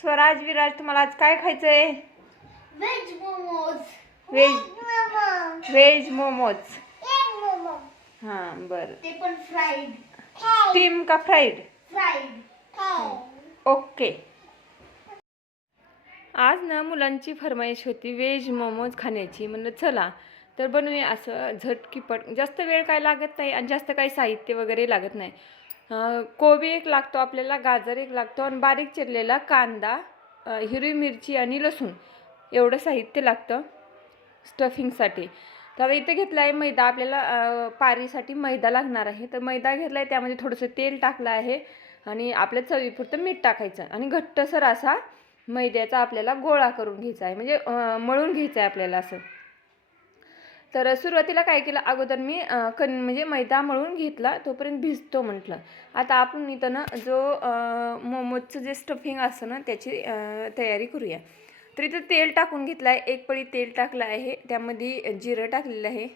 स्वराज विराज तुम्हाला आज काय खायचंय? Veg momos veg veg momos हां बरं. ते पण फ्राईड स्टीम का फ्राईड फ्राईड ओके आज ना मुलांची फरमाईश होती व्हेज मोमोज खाण्याची. म्हणलं चला तर बनवूया असं झटकीपट जास्त वेळ काय लागत नाही आणि जास्त काही साहित्य वगैरे लागत नाही. कोबी एक लागतो आपल्याला गाजर एक लागतो आणि बारीक चिरलेला कांदा हिरवी मिरची आणि लसूण एवढं साहित्य लागतं स्टफिंगसाठी. तर आता इथे घेतला आहे मैदा आपल्याला पारीसाठी मैदा लागणार आहे. तर मैदा घेतला आहे त्यामध्ये थोडंसं तेल टाकलं आहे आणि आपल्या चवीपुरतं मीठ टाकायचं आणि घट्टसर असा मैद्याचा आपल्याला गोळा करून घ्यायचा आहे. म्हणजे मळून घ्यायचा आहे आपल्याला असं. तर सुरुवातीला काय केलं? अगोदर मी कण म्हणजे मैदा मळून घेतला तोपर्यंत भिजतो म्हटलं. आता आपण इथं ना जो मोमोजचं जे स्टफिंग असतं ना त्याची तयारी करूया. तर इथं तेल टाकून घेतलं आहे एक पळी तेल टाकलं आहे. त्यामध्ये जिरं टाकलेलं आहे.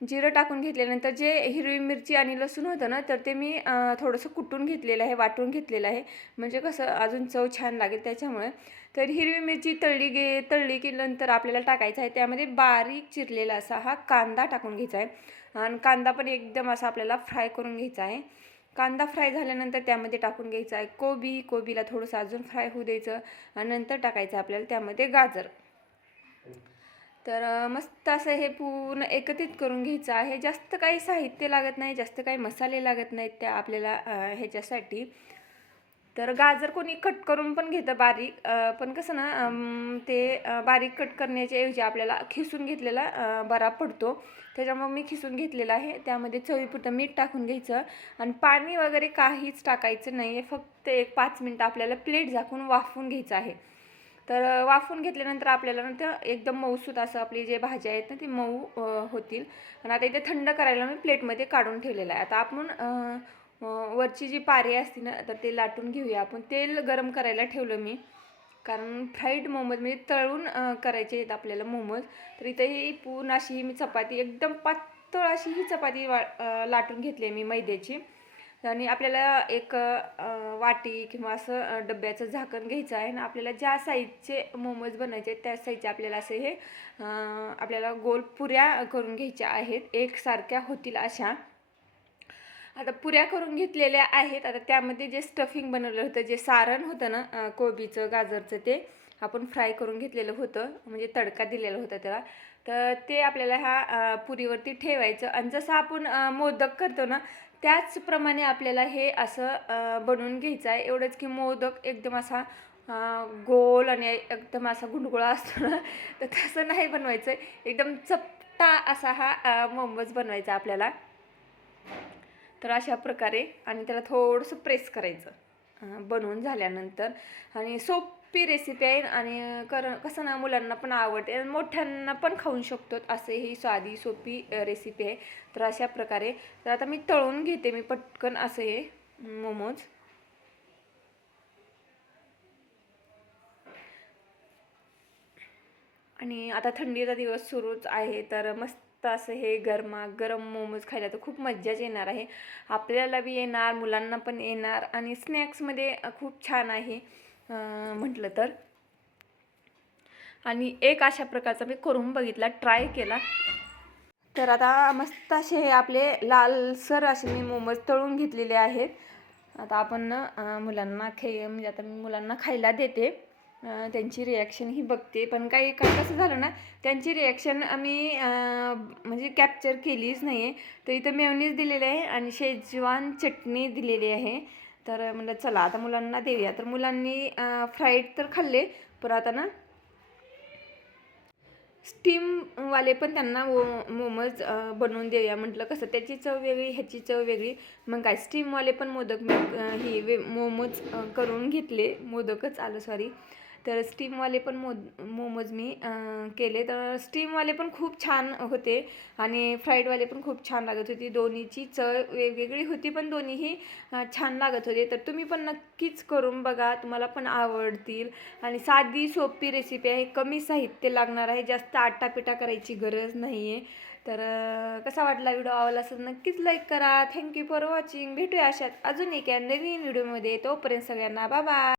जिरं टाकून घेतल्यानंतर जे हिरवी मिरची आणि लसूण होतं ना तर ते मी थोडंसं कुटून घेतलेलं आहे वाटून घेतलेलं आहे. म्हणजे कसं अजून चव छान लागेल त्याच्यामुळे. तर हिरवी मिरची तळली गे तळली की नंतर आपल्याला टाकायचं आहे. त्यामध्ये बारीक चिरलेला असा हा कांदा टाकून घ्यायचा आहे. आणि कांदा पण एकदम असा आपल्याला फ्राय करून घ्यायचा आहे. कांदा फ्राय झाल्यानंतर त्यामध्ये टाकून घ्यायचा आहे कोबी. कोबीला थोडंसं अजून फ्राय होऊ द्यायचं. आणि नंतर टाकायचं आपल्याला त्यामध्ये गाजर. तर मस्त असं हे पूर्ण एकत्रित करून घ्यायचं आहे. जास्त काही साहित्य लागत नाही जास्त काही मसाले लागत नाहीत त्या आपल्याला ह्याच्यासाठी. तर गाजर कोणी कट करून पण घेतं बारीक पण कसं ना ते बारीक कट करण्याच्या ऐवजी आपल्याला खिसून घेतलेला बरा पडतो. त्याच्यामुळे मी खिसून घेतलेला आहे. त्यामध्ये चवीपुरतं मीठ टाकून घ्यायचं आणि पाणी वगैरे काहीच टाकायचं नाही आहे फक्त एक पाच मिनटं आपल्याला प्लेट झाकून वाफवून घ्यायचं आहे. तर वाफून घेतल्यानंतर आपल्याला ना त्या एकदम मऊसूत असं आपली जे भाज्या आहेत ना ती मऊ होतील. आणि आता इथे थंड करायला मी प्लेटमध्ये काढून ठेवलेलं आहे. आता आपण वरची जी पारी असते ना तर ते लाटून घेऊया. आपण तेल गरम करायला ठेवलं मी. कारण फ्राईड मोमोज म्हणजे तळून करायचे आहेत आपल्याला मोमोज. तर इथे ही पूर्ण अशी ही मी चपाती एकदम पातळ अशी ही चपाती वा लाटून घेतली आहे मी मैद्याची. आणि आपल्याला एक वाटी किंवा असं डब्याचं झाकण घ्यायचं आहे आणि आपल्याला ज्या साईजचे मोमोज बनायचे आहेत त्या साईजचे आपल्याला असे हे आपल्याला गोल पुऱ्या करून घ्यायच्या आहेत. एकसारख्या होतील अशा. आता पुऱ्या करून घेतलेल्या आहेत. आता त्यामध्ये जे स्टफिंग बनवलं होतं जे सारण होतं ना कोबीचं गाजरचं ते आपण फ्राय करून घेतलेलं होतं. म्हणजे तडका दिलेला होता त्याला. तर ते आपल्याला ह्या पुरीवरती ठेवायचं. आणि जसं आपण मोदक करतो ना त्याचप्रमाणे आपल्याला हे असं बनवून घ्यायचं आहे. एवढंच की मोदक एकदम असा गोल आणि एकदम असा गुंडगुळा असतो ना तर तसं नाही बनवायचं. एकदम चपटा असा हा मोमोज बनवायचा आपल्याला. तर अशा प्रकारे आणि त्याला थोडंसं प्रेस करायचं. बनवून झाल्यानंतर. आणि सोपी रेसिपी आहे आणि कर कसं ना मुलांना पण आवडते आणि मोठ्यांना पण खाऊ शकतो. असे ही साधी सोपी रेसिपी आहे. तर अशा प्रकारे. तर आता मी तळून घेते मी पटकन असं हे मोमोज. आणि आता थंडीचा दिवस सुरूच आहे तर मस्त असं हे गरमा गरम मोमोज खायला तर खूप मज्जाच येणार आहे. आपल्याला बी येणार मुलांना पण येणार आणि स्नॅक्समध्ये खूप छान आहे म्हटलं तर. आणि एक अशा प्रकारचा मी करून बघितला ट्राय केला. तर आता मस्त असे आपले लालसर असे मी मोमोज तळून घेतलेले आहेत. आता आपण मुलांना खे म्हणजे आता मी मुलांना खायला देते. त्यांची रिॲक्शन ही बघते. पण काही का कसं झालं ना त्यांची रिॲक्शन आम्ही म्हणजे कॅप्चर केलीच नाही आहे तर इथं मेवनीज दिलेली आहे आणि शेजवान चटणी दिलेली आहे. तर म्हणलं चला आता मुलांना देऊया. तर मुलांनी फ्राईड तर खाल्ले पर आता ना स्टीमवाले पण त्यांना वो मोमोज बनवून देऊया. म्हटलं कसं त्याची चव वेगळी ह्याची चव वेगळी. मग काय स्टीमवाले पण मोदक मी ही वे मोमोज करून घेतले. मोदकच आलं सॉरी तर स्टीमवाले पण मोद मोमोज मी केले. तर स्टीमवाले पण खूप छान होते आणि फ्राईडवाले पण खूप छान लागत होती. दोन्हीची चव वेगवेगळी होती पण दोन्हीही छान लागत होते. तर तुम्ही पण नक्कीच करून बघा. तुम्हाला पण आवडतील. आणि साधी सोपी रेसिपी आहे. कमी साहित्य लागणार आहे. जास्त आटापिटा करायची गरज नाही आहे तर कसा वाटला व्हिडिओ आवडला असेल नक्कीच लाईक करा. थँक्यू फॉर वॉचिंग भेटूया अशात अजून एका नवीन व्हिडिओमध्ये. तोपर्यंत सगळ्यांना बाय